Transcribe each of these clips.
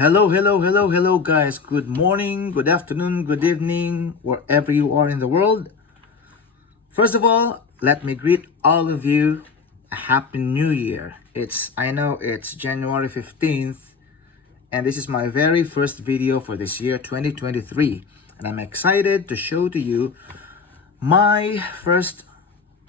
Hello, guys. Good morning, good afternoon, good evening, wherever you are in the world. First of all, let me greet all of you a Happy New Year. I know it's January 15th, and this is my very first video for this year, 2023. And I'm excited to show to you my first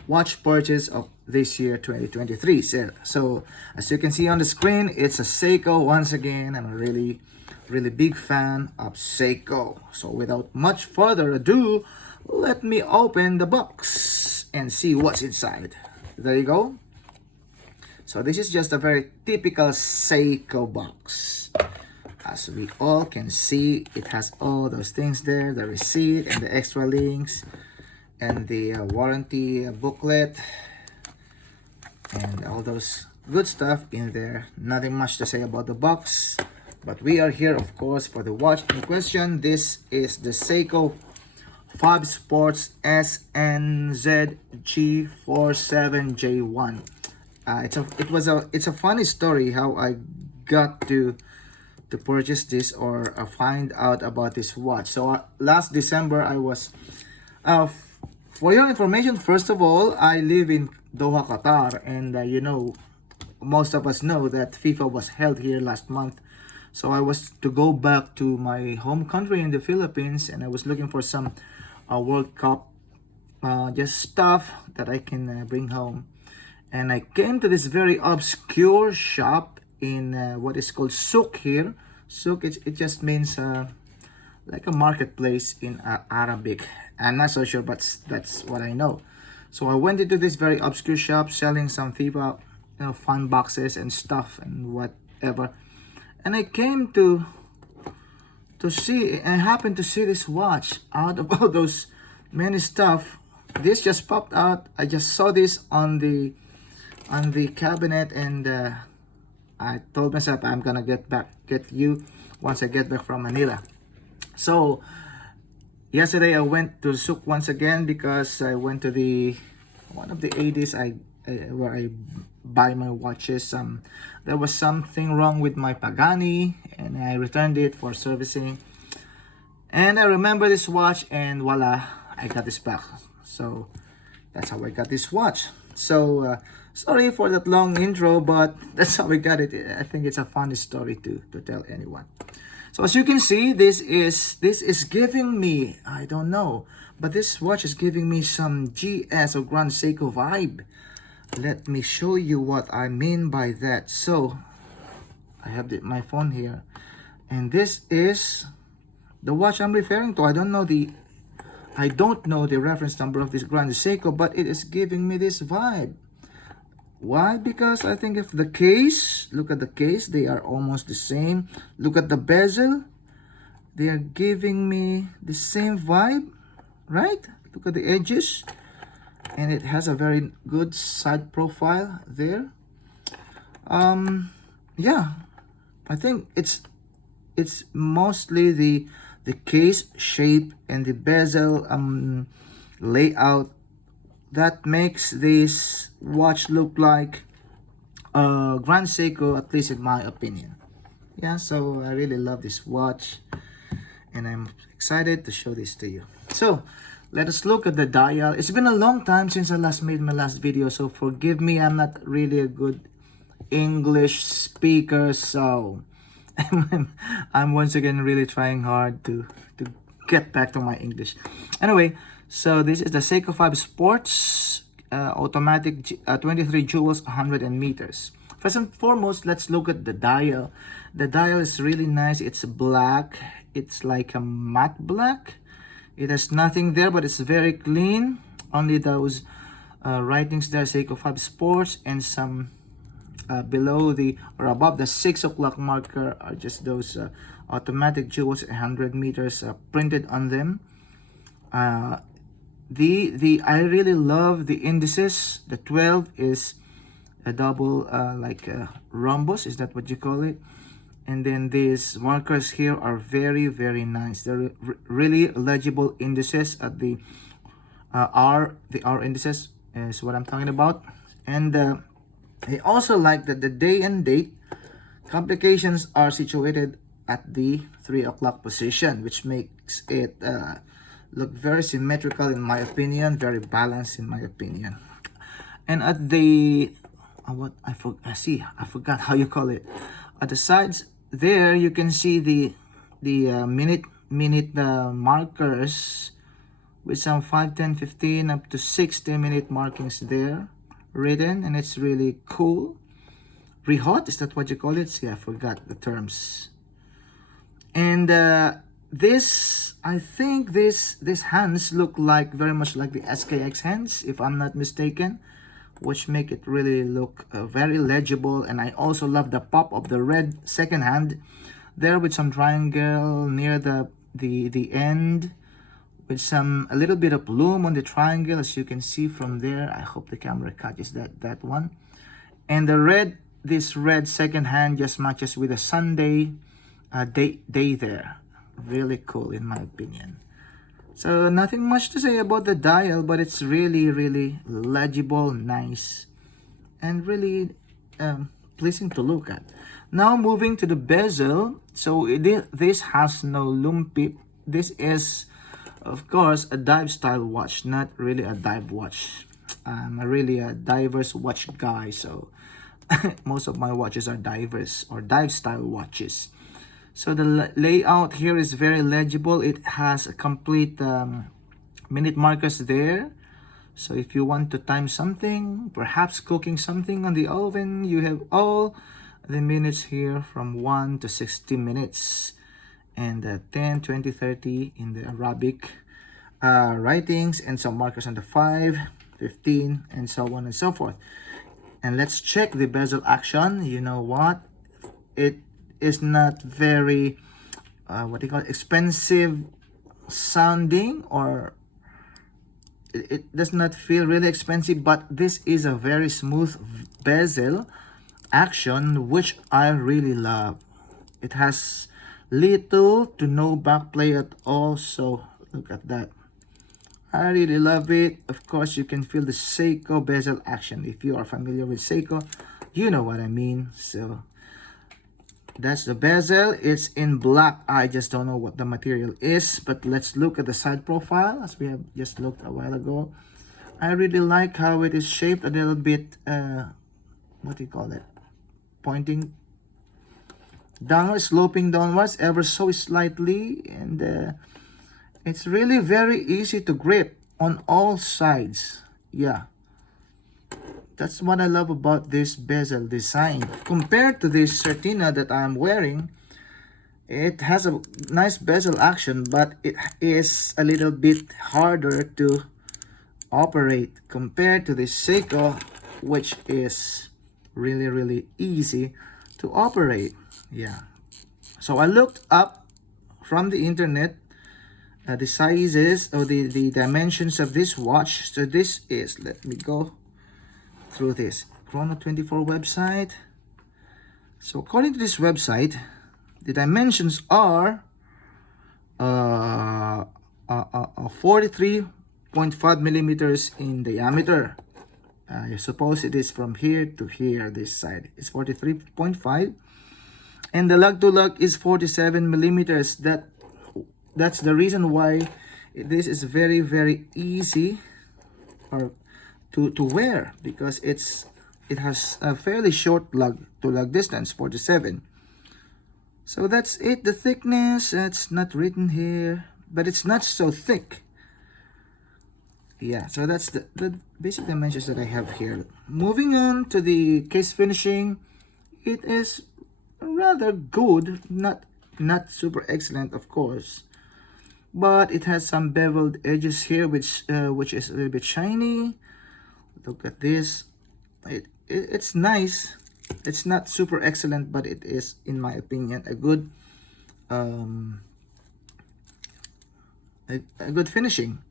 watch purchase of this year 2023. So as you can see on the screen, it's a Seiko once again. I'm a really big fan of Seiko. So without much further ado, let me open the box and see what's inside. There you go. So this is just a very typical Seiko box. As we all can see, it has all those things there, the receipt and the extra links and the warranty booklet and all those good stuff in there. Nothing much to say about the box, but we are here of course for the watch in question. This is the Seiko 5 Sports SNZG47J1. It's a funny story how I got to purchase this or find out about this watch. So last December I was for your information, first of all, I live in Doha, Qatar, and most of us know that FIFA was held here last month. So I was to go back to my home country in the Philippines, and I was looking for some World Cup just stuff that I can bring home. And I came to this very obscure shop in what is called souk here. Souk, it just means like a marketplace in Arabic. I'm not so sure, but that's what I know. So I went into this very obscure shop selling some FIFA, fun boxes and stuff and whatever. And I came to see, and happened to see this watch out of all those many stuff. This just popped out. I just saw this on the cabinet, and I told myself I'm gonna get you once I get back from Manila. So yesterday I went to souk once again because I went to one of the ADs where I buy my watches. There was something wrong with my Pagani, and I returned it for servicing. And I remember this watch, and voila, I got this back. So that's how I got this watch. So sorry for that long intro, but that's how we got it. I think it's a funny story to tell anyone. So as you can see, this is giving me, I don't know, but this watch is giving me some GS or Grand Seiko vibe. Let me show you what I mean by that. So I have my phone here, and this is the watch I'm referring to. I don't know the reference number of this Grand Seiko, but it is giving me this vibe. Why? Because I think if the case, look at the case, they are almost the same. Look at the bezel, they are giving me the same vibe, right? Look at the edges, and it has a very good side profile there. Yeah, I think it's mostly the case shape and the bezel layout that makes this watch look like Grand Seiko, at least in my opinion. Yeah, so I really love this watch, and I'm excited to show this to you. So let us look at the dial. It's been a long time since I made my last video, so forgive me, I'm not really a good English speaker, so I'm once again really trying hard to get back to my English. Anyway, so this is the Seiko 5 Sports automatic 23 jewels, 100 meters. First and foremost, let's look at the dial. The dial is really nice. It's black. It's like a matte black. It has nothing there, but it's very clean. Only those writings there, Seiko 5 Sports, and some below or above the 6 o'clock marker are just those automatic jewels, 100 meters printed on them. I really love the indices. The 12 is a double like a rhombus, is that what you call it? And then these markers here are very nice. They're really legible indices at the R indices is what I'm talking about. And I also like that the day and date complications are situated at the 3 o'clock position, which makes it look very symmetrical in my opinion, very balanced in my opinion. And at the I forgot how you call it. At the sides there, you can see the minute markers with some 5, 10, 15 up to 60-minute markings there written, and it's really cool. Rehot, is that what you call it? See, I forgot the terms. And this, I think these hands look like very much like the SKX hands, if I'm not mistaken, which make it really look very legible. And I also love the pop of the red second hand there with some triangle near the end, with a little bit of bloom on the triangle, as you can see from there. I hope the camera catches that one. And this red second hand just matches with a Sunday day there. Really cool in my opinion. So nothing much to say about the dial, but it's really legible, nice, and really pleasing to look at. Now moving to the bezel. So this has no lume pip. This is, of course, a dive style watch, not really a dive watch. I'm really a diver's watch guy, so most of my watches are divers or dive style watches. So the layout here is very legible. It has a complete minute markers there. So if you want to time something, perhaps cooking something on the oven, you have all the minutes here from 1 to 60 minutes. And 10, 20, 30 in the Arabic writings, and some markers on the 5, 15, and so on and so forth. And let's check the bezel action. You know what? It is not very expensive sounding, or it does not feel really expensive, but this is a very smooth bezel action, which I really love. It has little to no backplay at all, so look at that. I really love it. Of course, you can feel the Seiko bezel action. If you are familiar with Seiko, you know what I mean. So that's the bezel. It's in black. I just don't know what the material is, but let's look at the side profile as we have just looked a while ago. I really like how it is shaped a little bit, what do you call it? Pointing downwards, sloping downwards ever so slightly, and it's really very easy to grip on all sides. Yeah, that's what I love about this bezel design. Compared to this Certina that I'm wearing, it has a nice bezel action, but it is a little bit harder to operate compared to this Seiko, which is really easy to operate. Yeah, so I looked up from the internet the sizes or the dimensions of this watch. So this is, let me go through this Chrono24 website. So according to this website, the dimensions are 43.5 millimeters in diameter. I suppose it is from here to here. This side is 43.5, and the lug to lug is 47 millimeters. That's the reason why this is very easy to wear, because it has a fairly short lug to lug distance, 47. So that's it. The thickness, that's not written here, but it's not so thick. Yeah, so that's the basic dimensions that I have here. Moving on to the case finishing, it is rather good, not super excellent, of course, but it has some beveled edges here, which is a little bit shiny. Look at this. It's nice. It's not super excellent, but it is, in my opinion, a good a good finishing.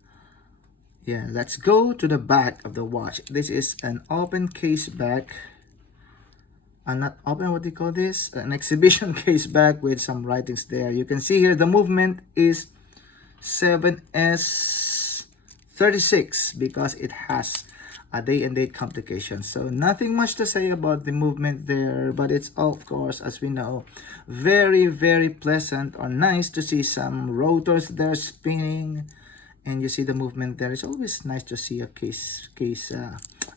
Yeah, let's go to the back of the watch. This is an open case back. Not open, what do you call this? An exhibition case back with some writings there. You can see here the movement is 7S36 because it has a day and date complication. So nothing much to say about the movement there, but it's of course, as we know, very, very pleasant or nice to see some rotors there spinning, and you see the movement there. It's always nice to see a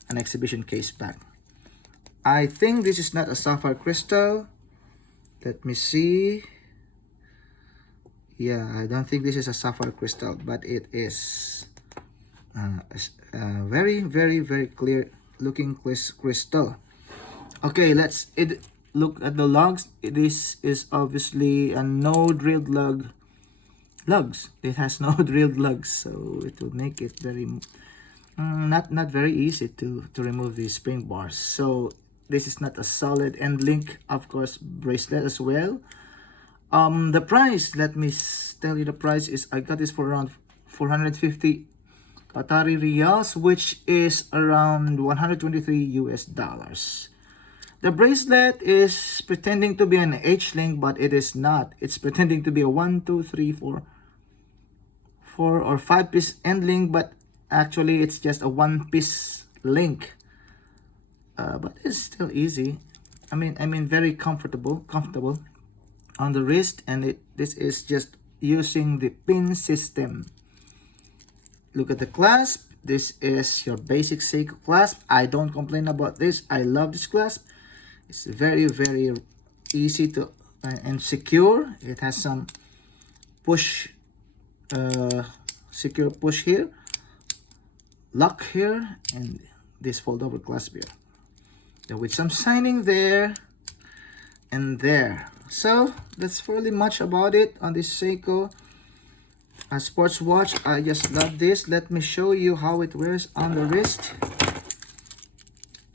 an exhibition case back. I think this is not a sapphire crystal. Let me see. Yeah, I don't think this is a sapphire crystal, but it is very, very, very clear looking crystal. Okay, let's look at the lugs. This is obviously a no drilled lugs. It has no drilled lugs, so it will make it very not very easy to remove the spring bars. So this is not a solid end link, of course, bracelet as well. The price, let me tell you the price is, I got this for around 450 Qatari riyals, which is around 123 US dollars. The bracelet is pretending to be an H-link, but it is not. It's pretending to be a 1, 2, 3, 4 or 5 piece end link, but actually it's just a 1 piece link. But it's still easy. I mean very comfortable on the wrist, and this is just using the pin system. Look at the clasp. This is your basic Seiko clasp. I don't complain about this. I love this clasp. It's very, very easy to and secure. It has some push, secure push here, lock here, and this fold over clasp here. Then with some signing there and there. So that's fairly much about it on this Seiko sports watch. I just love this. Let me show you how it wears on the wrist,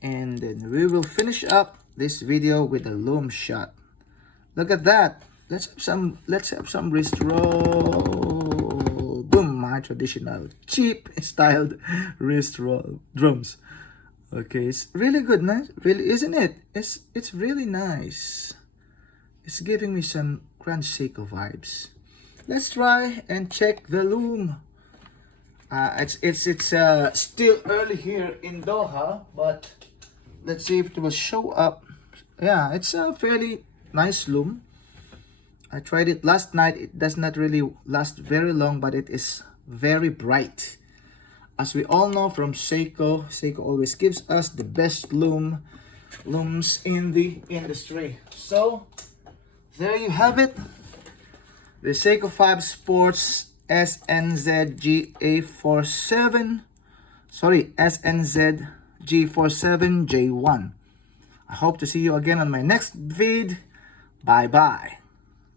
and then we will finish up this video with a loom shot. Look at that. Let's have some wrist roll. Boom, my traditional cheap styled wrist roll drums. Okay, it's really good, nice, really, isn't it? It's really nice. It's giving me some Grand Seiko vibes. Let's try and check the loom. It's still early here in Doha, but let's see if it will show up. Yeah, it's a fairly nice loom. I tried it last night. It does not really last very long, but it is very bright. As we all know from Seiko, Seiko always gives us the best looms in the industry. So there you have it. The Seiko 5 Sports SNZG47J1. I hope to see you again on my next vid. Bye bye.